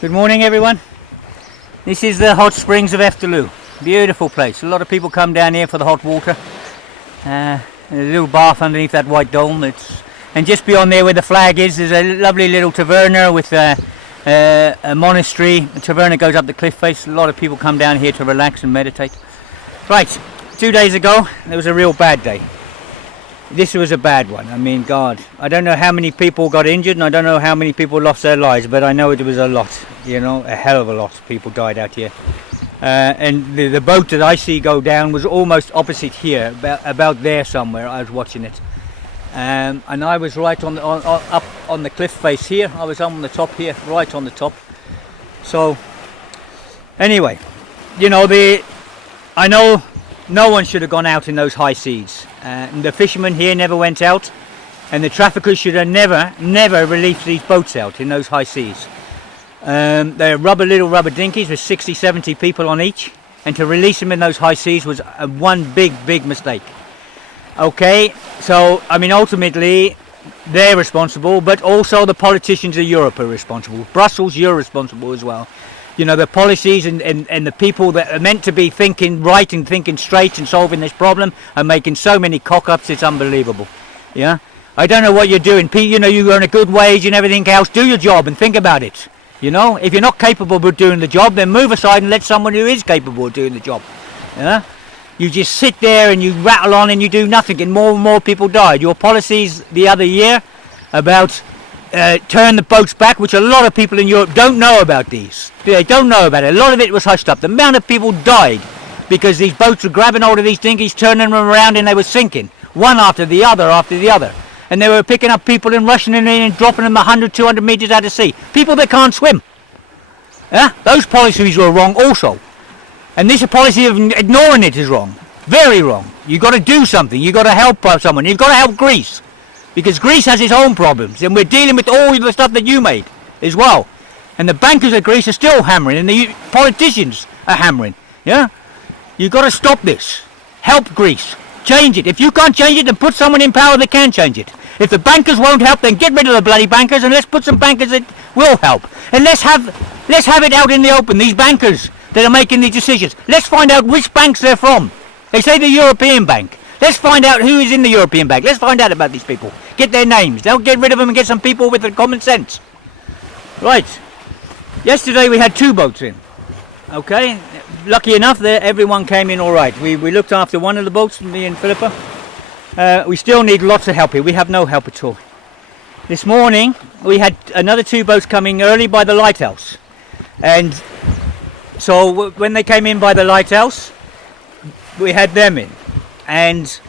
Good morning, everyone. This is the hot springs of Eftelu. Beautiful place. A lot of people come down here for the hot water. A little bath underneath that white dome. And just beyond there where the flag is, there's a lovely little taverna with a monastery. The taverna goes up the cliff face. A lot of people come down here to relax and meditate. Right, 2 days ago, there was a real bad day. This was a bad one. I mean, God, I don't know how many people got injured and I don't know how many people lost their lives, but I know it was a lot, you know, a hell of a lot of people died out here. And the boat that I see go down was almost opposite here, about there somewhere. I was watching it. And I was right up on the cliff face here. I was on the top here, right on the top. So, anyway, you know, I know no one should have gone out in those high seas. The fishermen here never went out, and the traffickers should have never released these boats out in those high seas. They're little rubber dinghies with 60, 70 people on each, and to release them in those high seas was one big mistake. Okay, so I mean ultimately they're responsible, but also the politicians of Europe are responsible. Brussels, you're responsible as well. You know, the policies and the people that are meant to be thinking right and thinking straight and solving this problem are making so many cock-ups, it's unbelievable. Yeah? I don't know what you're doing. You know, you earn a good wage and everything else. Do your job and think about it. You know, if you're not capable of doing the job, then move aside and let someone who is capable of doing the job. Yeah? You just sit there and you rattle on and you do nothing, and more people died. Your policies the other year about turn the boats back, which a lot of people in Europe don't know about these. They don't know about it. A lot of it was hushed up. The amount of people died because these boats were grabbing hold of these dinghies, turning them around, and they were sinking. One after the other. And they were picking up people and rushing them in and dropping them 100, 200 metres out of sea. People that can't swim. Yeah? Those policies were wrong also. And this policy of ignoring it is wrong. Very wrong. You've got to do something. You've got to help someone. You've got to help Greece. Because Greece has its own problems, and we're dealing with all the stuff that you made as well. And the bankers of Greece are still hammering, and the politicians are hammering. Yeah? You've got to stop this. Help Greece. Change it. If you can't change it, then put someone in power that can change it. If the bankers won't help, then get rid of the bloody bankers, and let's put some bankers that will help. And let's have it out in the open, these bankers that are making these decisions. Let's find out which banks they're from. They say the European Bank. Let's find out who is in the European Bank. Let's find out about these people. Get their names. Don't get rid of them and get some people with the common sense. Right. Yesterday we had 2 boats in. Okay. Lucky enough, everyone came in all right. We looked after one of the boats, me and Philippa. We still need lots of help here. We have no help at all. This morning we had another 2 boats coming early by the lighthouse. And so when they came in by the lighthouse, we had them in. And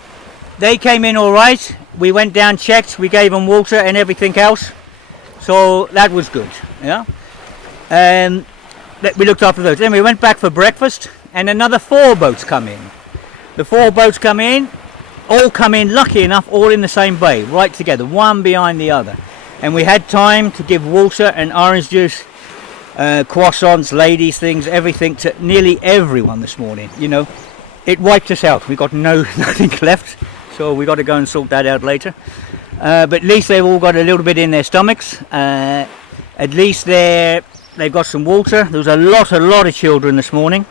they came in all right. We went down, checked, we gave them water and everything else. So that was good. Yeah. And we looked after those. Then we went back for breakfast, and another 4 boats come in. The 4 boats come in, all come in, lucky enough, all in the same bay, right together, one behind the other. And we had time to give water and orange juice, croissants, ladies, things, everything to nearly everyone this morning. You know, it wiped us out. We got nothing left, so we got to go and sort that out later. But at least they've all got a little bit in their stomachs. At least they've got some water. There was a lot of children this morning.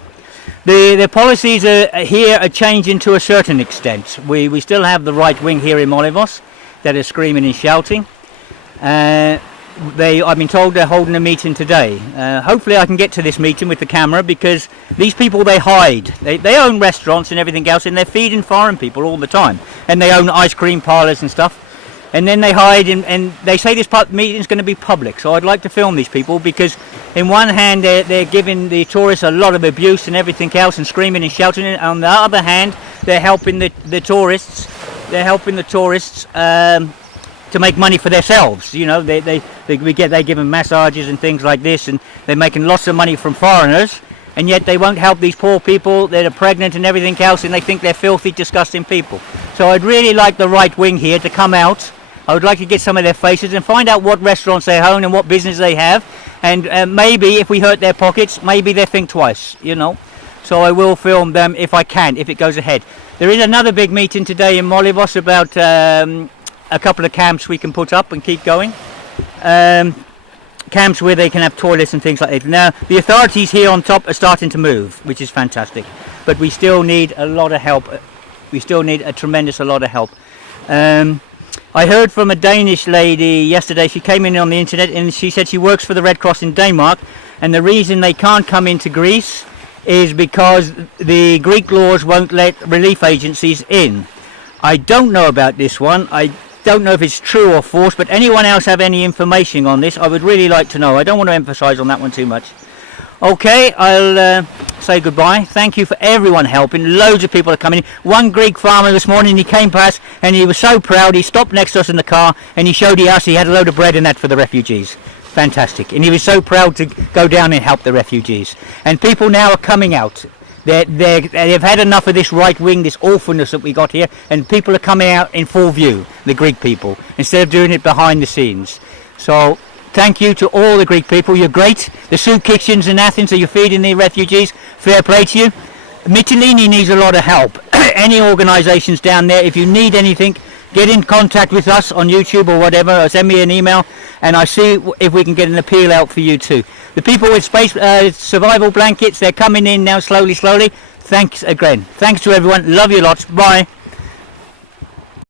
The policies here are changing to a certain extent. We still have the right wing here in Molivos that are screaming and shouting. I've been told they're holding a meeting today. Hopefully I can get to this meeting with the camera, because these people, they hide. They own restaurants and everything else, and they're feeding foreign people all the time. And they own ice cream parlours and stuff. And then they hide, and they say this meeting's going to be public. So I'd like to film these people, because in one hand they're giving the tourists a lot of abuse and everything else, and screaming and shouting. And on the other hand, they're helping the tourists. They're helping the tourists to make money for themselves. You know, they give them massages and things like this, and they're making lots of money from foreigners, and yet they won't help these poor people that are pregnant and everything else, and they think they're filthy, disgusting people. So I'd really like the right wing here to come out. I would like to get some of their faces and find out what restaurants they own and what business they have, and maybe if we hurt their pockets, maybe they think twice, you know. So I will film them if I can, if it goes ahead. There is another big meeting today in Molivos about a couple of camps we can put up and keep going. camps where they can have toilets and things like that. Now, the authorities here on top are starting to move, which is fantastic. But we still need a lot of help. We still need a lot of help. I heard from a Danish lady yesterday. She came in on the internet and she said she works for the Red Cross in Denmark, and the reason they can't come into Greece is because the Greek laws won't let relief agencies in. I don't know about this one. I don't know if it's true or false, but anyone else have any information on this? I would really like to know. I don't want to emphasize on that one too much. Okay, I'll say goodbye. Thank you for everyone helping. Loads of people are coming in. One Greek farmer this morning, he came past and he was so proud. He stopped next to us in the car and he showed us he had a load of bread and that for the refugees. Fantastic. And he was so proud to go down and help the refugees. And people now are coming out. They've had enough of this right wing, this awfulness that we got here, and people are coming out in full view, the Greek people, instead of doing it behind the scenes. So thank you to all the Greek people. You're great. The soup kitchens in Athens, are you feeding the refugees? Fair play to you. Mytilene needs a lot of help. Any organisations down there, if you need anything, get in contact with us on YouTube or whatever, or send me an email, and I see if we can get an appeal out for you too. The people with space survival blankets, they're coming in now slowly. Thanks again. Thanks to everyone. Love you lots. Bye.